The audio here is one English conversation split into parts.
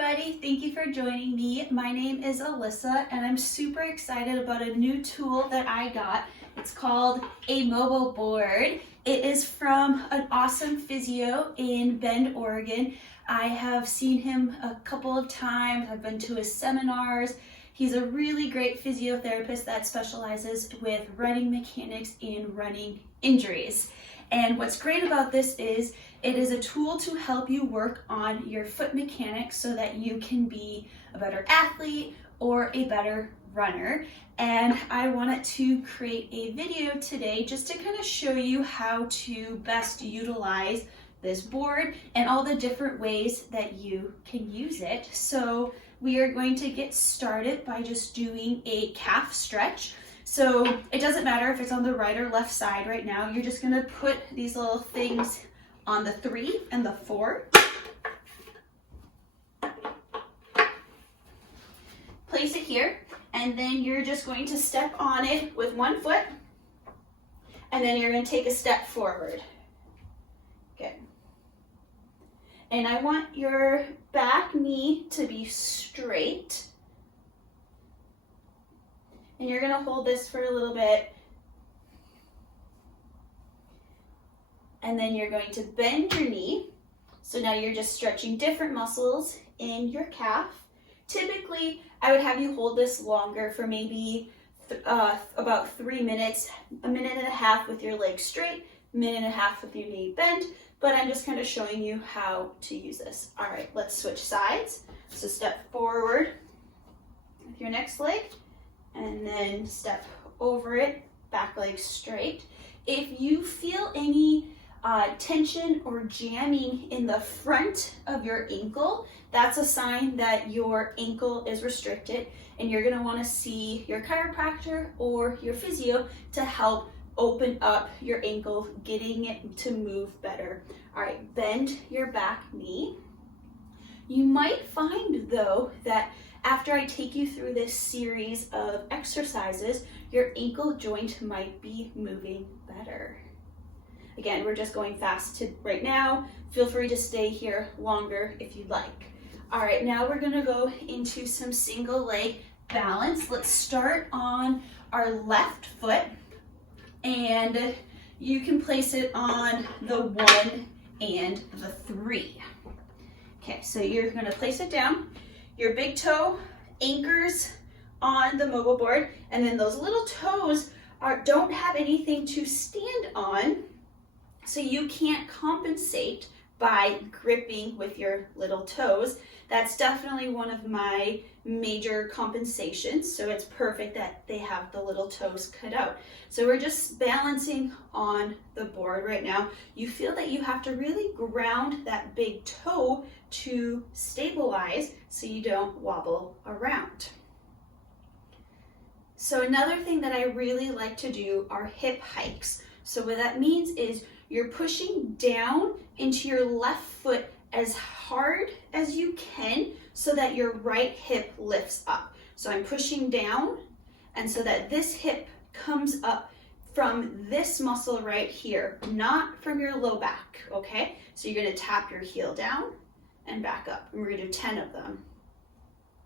everybody, thank you for joining me. My name is Alyssa and I'm super excited about a new tool that I got. It's called a MOBO Board. It is from an awesome physio in Bend, Oregon. I have seen him a couple of times. I've been to his seminars. He's a really great physiotherapist that specializes with running mechanics and running injuries. And what's great about this is it is a tool to help you work on your foot mechanics so that you can be a better athlete or a better runner. And I wanted to create a video today just to kind of show you how to best utilize this board and all the different ways that you can use it. So we are going to get started by just doing a calf stretch. So it doesn't matter if it's on the right or left side right now. You're just gonna put these little things on the 3 and the 4. Place it here, and then you're just going to step on it with one foot, and then you're gonna take a step forward. Good. And I want your back knee to be straight. And you're gonna hold this for a little bit. And then you're going to bend your knee. So now you're just stretching different muscles in your calf. Typically, I would have you hold this longer for maybe about 3 minutes, a minute and a half with your legs straight, minute and a half with your knee bent, but I'm just kind of showing you how to use this. All right, let's switch sides. So step forward with your next leg, and then step over it, back leg straight. If you feel any tension or jamming in the front of your ankle, that's a sign that your ankle is restricted, and you're gonna wanna see your chiropractor or your physio to help open up your ankle, getting it to move better. All right, bend your back knee. You might find though that after I take you through this series of exercises, your ankle joint might be moving better. Again, we're just going fast right now. Feel free to stay here longer if you'd like. All right, now we're gonna go into some single leg balance. Let's start on our left foot, and you can place it on the 1 and the 3. Okay, so you're gonna place it down. Your big toe anchors on the MOBO board, and then those little toes don't have anything to stand on, so you can't compensate by gripping with your little toes. That's definitely one of my major compensations, so it's perfect that they have the little toes cut out. So we're just balancing on the board right now. You feel that you have to really ground that big toe to stabilize so you don't wobble around. So another thing that I really like to do are hip hikes. So what that means is you're pushing down into your left foot as hard as you can so that your right hip lifts up. So I'm pushing down, and so that this hip comes up from this muscle right here, not from your low back, okay? So you're gonna tap your heel down and back up. And we're gonna do 10 of them.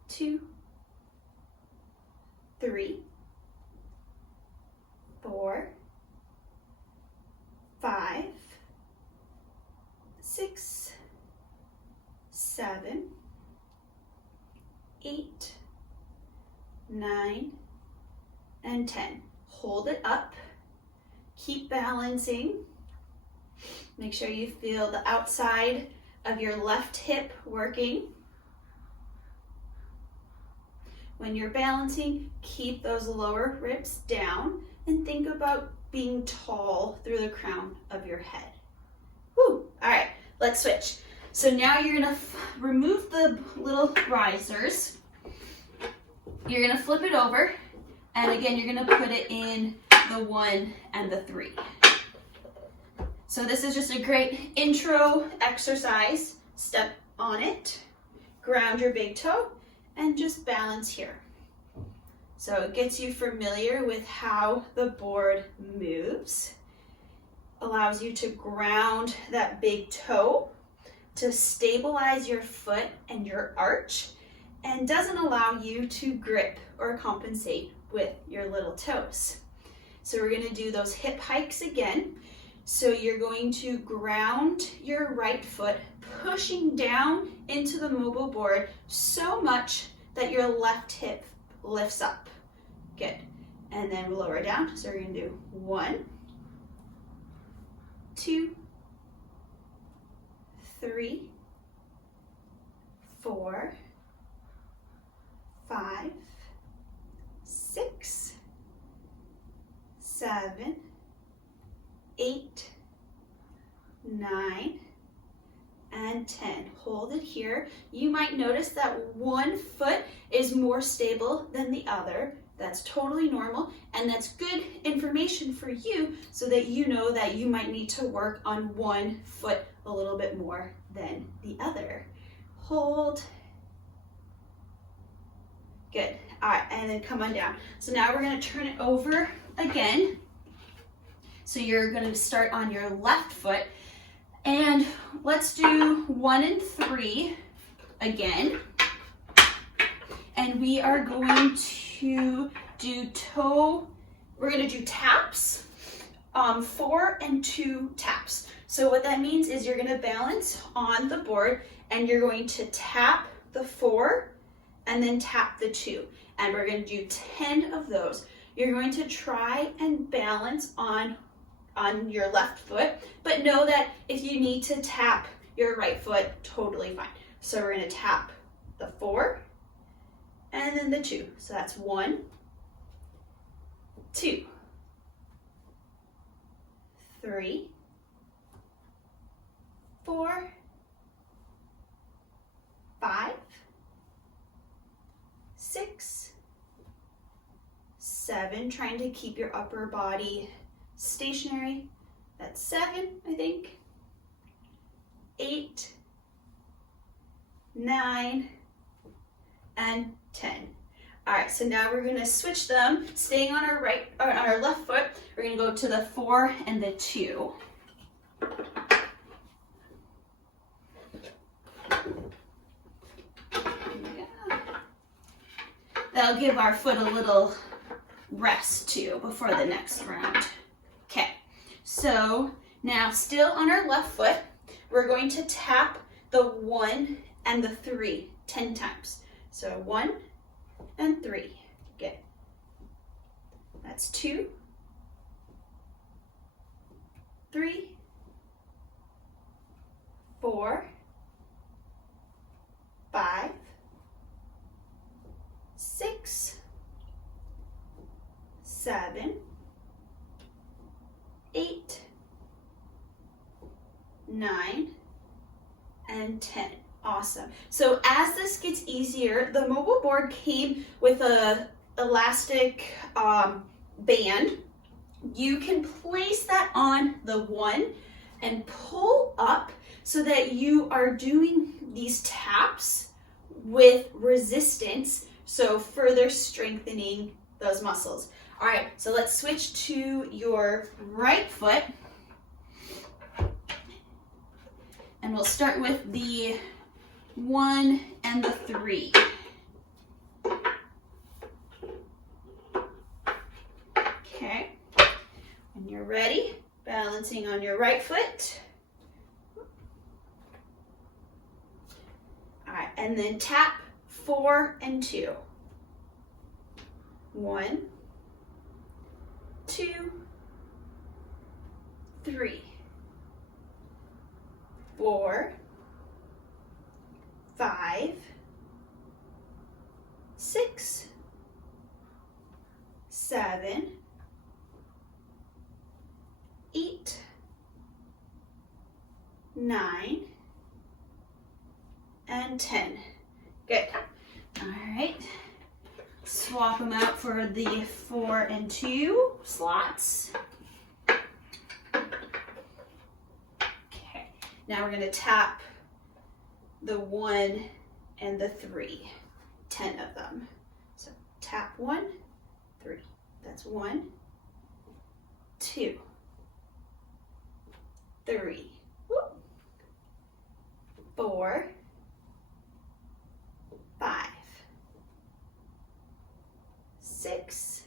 2, 3, 4, 5, 6, 7, 8, 9, and 10. Hold it up. Keep balancing. Make sure you feel the outside of your left hip working. When you're balancing, keep those lower ribs down and think about being tall through the crown of your head. Woo! All right, let's switch. So now you're gonna remove the little risers. You're gonna flip it over, and again, you're gonna put it in the 1 and the 3. So this is just a great intro exercise. Step on it, ground your big toe, and just balance here. So it gets you familiar with how the board moves, allows you to ground that big toe to stabilize your foot and your arch and doesn't allow you to grip or compensate with your little toes. So we're gonna do those hip hikes again. So you're going to ground your right foot, pushing down into the MOBO board so much that your left hip lifts up. Good. And then lower down. So we're gonna do 1, 2, 3, 4, 5, 6, 7, 8, 9, and 10. Hold it here. You might notice that one foot is more stable than the other. That's totally normal, and that's good information for you so that you know that you might need to work on one foot a little bit more than the other. Hold. Good. All right, and then come on down. So now we're going to turn it over again. So you're going to start on your left foot, and let's do 1 and 3 again. And we are going to do we're going to do taps, 4 and 2 taps. So what that means is you're going to balance on the board and you're going to tap the 4 and then tap the 2. And we're going to do 10 of those. You're going to try and balance on your left foot, but know that if you need to tap your right foot, totally fine. So we're going to tap the 4 and then the 2. So that's 1, 2, 3, 4, 5, 6, 7, trying to keep your upper body stationary. That's 7, I think. 8, 9, and 10. All right, so now we're gonna switch them, staying on our left foot. We're gonna go to the 4 and the 2. That'll give our foot a little rest too before the next round. Okay, so now still on our left foot, we're going to tap the 1 and the 3 10 times. So 1 and 3. Good. That's 2, 3, 4, 5, 6, 7, 8, 9, and 10. Awesome. So as this gets easier, the MOBO board came with a elastic band. You can place that on the 1 and pull up so that you are doing these taps with resistance, so further strengthening those muscles. All right, so let's switch to your right foot. And we'll start with the 1 and the 3. Okay, when you're ready, balancing on your right foot. All right, and then tap 4 and 2. 1, 2, 3, 4, 5, 6, 7, 8, 9, and 10. Good. All right. Swap them out for the 4 and 2 slots. Okay. Now we're going to tap the 1 and the 3, 10 of them. So tap 1, 3. That's 1, 2, 3, 4, 5, 6,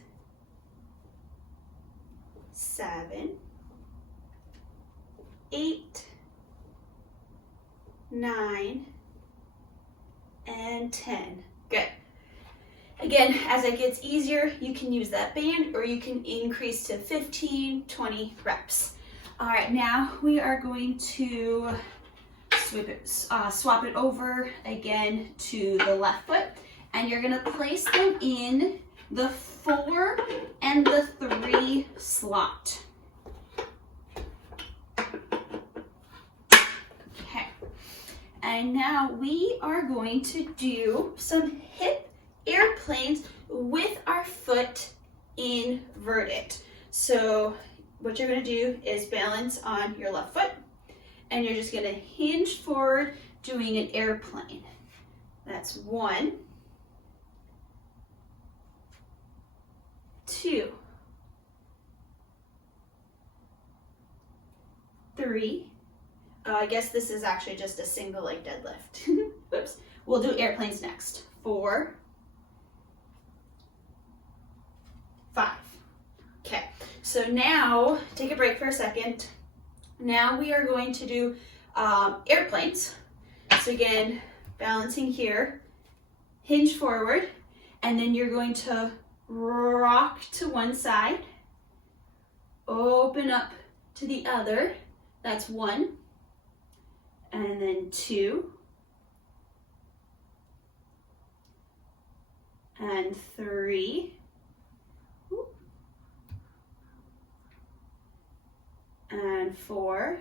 7, 8, 9, and 10. Good. Again, as it gets easier, you can use that band or you can increase to 15, 20 reps. All right, now we are going to swap it over again to the left foot, and you're gonna place them in the 4 and the 3 slot. Okay, and now we are going to do some hip airplanes with our foot inverted. So what you're going to do is balance on your left foot, and you're just going to hinge forward doing an airplane. That's 1, 2, 3. I guess this is actually just a single leg deadlift. Whoops. We'll do airplanes next. 4, 5. Okay, so now take a break for a second. Now we are going to do airplanes. So again, balancing here, hinge forward, and then you're going to rock to one side, open up to the other. That's 1, and then 2, and 3, and 4,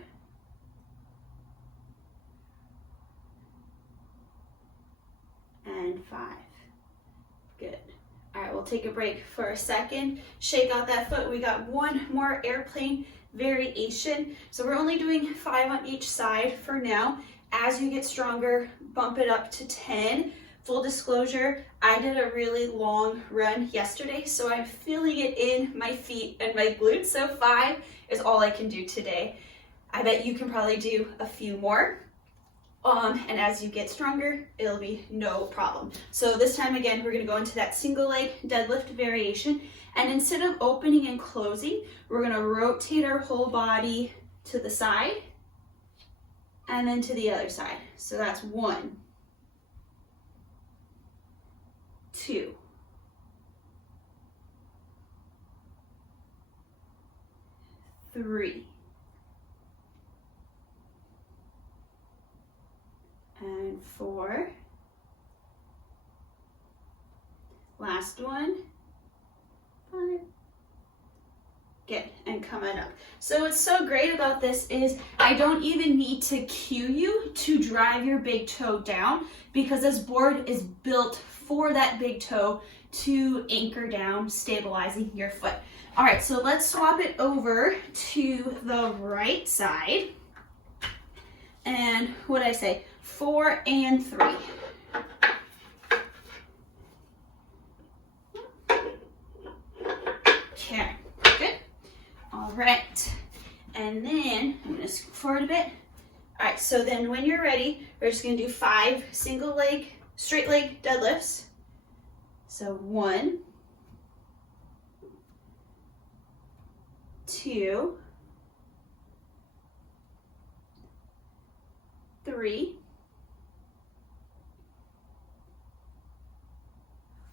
and 5. Good. All right, we'll take a break for a second. Shake out that foot. We got one more airplane variation. So we're only doing 5 on each side for now. As you get stronger, bump it up to 10. Full disclosure, I did a really long run yesterday, so I'm feeling it in my feet and my glutes. So 5 is all I can do today. I bet you can probably do a few more. And as you get stronger, it'll be no problem. So this time again, we're gonna go into that single leg deadlift variation. And instead of opening and closing, we're gonna rotate our whole body to the side and then to the other side. So that's 1, 2, 3, and 4. Last one, 5. Good, and coming up. So what's so great about this is I don't even need to cue you to drive your big toe down, because this board is built for that big toe to anchor down, stabilizing your foot. All right, so let's swap it over to the right side. And what did I say? 4 and 3. Okay, good. All right, and then I'm gonna scoot forward a bit. All right, so then when you're ready, we're just gonna do 5 single leg, straight leg deadlifts. So 1, 2, 3,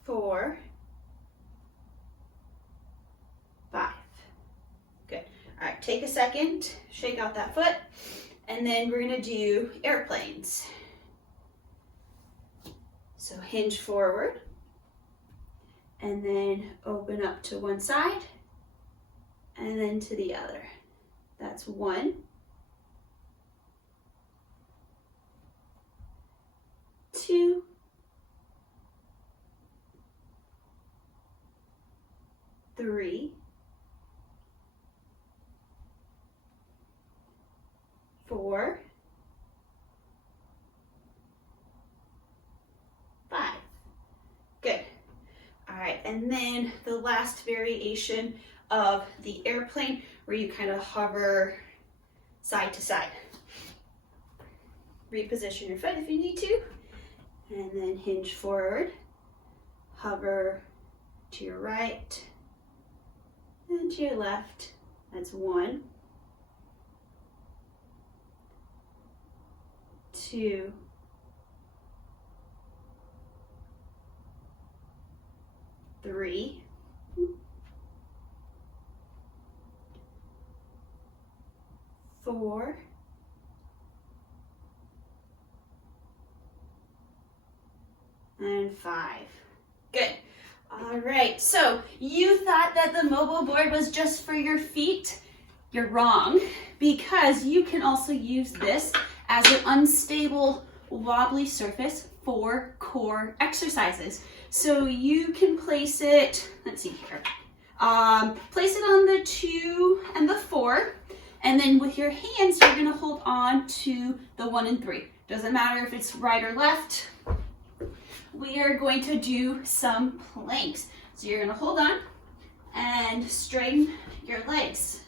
4, 5. Good. All right, take a second, shake out that foot, and then we're gonna do airplanes. So hinge forward, and then open up to one side, and then to the other. That's 1, 2, 3, 4, 5. Good. All right, and then the last variation of the airplane, where you kind of hover side to side. reposition your foot if you need to. And then hinge forward, hover to your right and to your left. That's 1, 2, 3, 4, and 5. Good. All right, so you thought that the MOBO board was just for your feet? You're wrong, because you can also use this as an unstable, wobbly surface for core exercises. So you can place it, let's see here, place it on the 2 and the 4, and then with your hands, you're gonna hold on to the 1 and 3. Doesn't matter if it's right or left. We are going to do some planks. So you're gonna hold on and straighten your legs.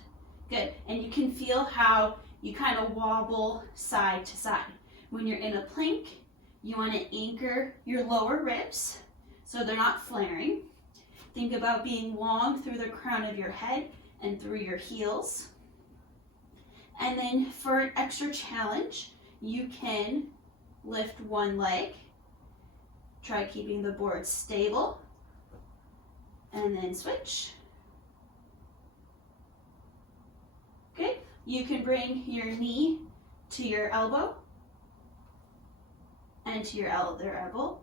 Good, and you can feel how you kind of wobble side to side. When you're in a plank, you wanna anchor your lower ribs so they're not flaring. Think about being long through the crown of your head and through your heels. And then for an extra challenge, you can lift one leg. Try keeping the board stable, and then switch. Good. You can bring your knee to your elbow and to your other elbow,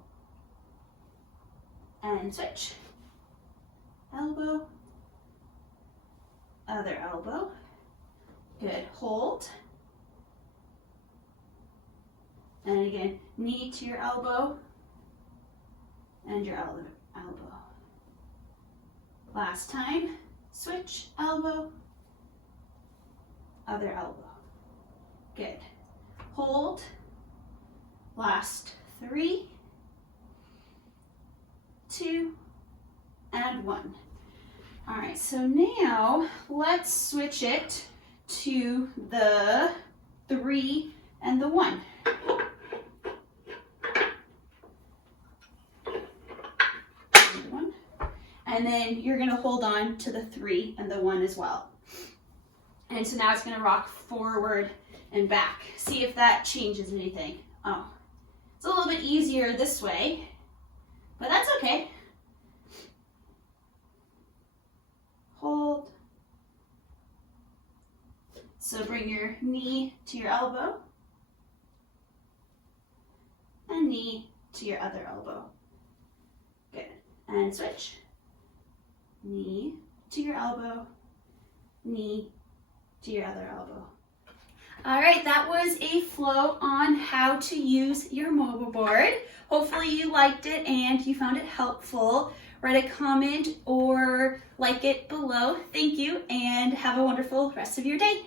and switch. Elbow, other elbow. Good. Hold. And again, knee to your elbow, and your other elbow. Last time, switch, elbow, other elbow. Good. Hold. Last 3, 2, and 1. All right, so now let's switch it to the 3 and the 1. And then you're gonna hold on to the 3 and the 1 as well. And so now it's gonna rock forward and back. See if that changes anything. Oh, it's a little bit easier this way, but that's okay. Hold. So bring your knee to your elbow and knee to your other elbow. Good. And switch. Knee to your elbow, knee to your other elbow. All right, that was a flow on how to use your MOBO board. Hopefully you liked it and you found it helpful. Write a comment or like it below. Thank you and have a wonderful rest of your day.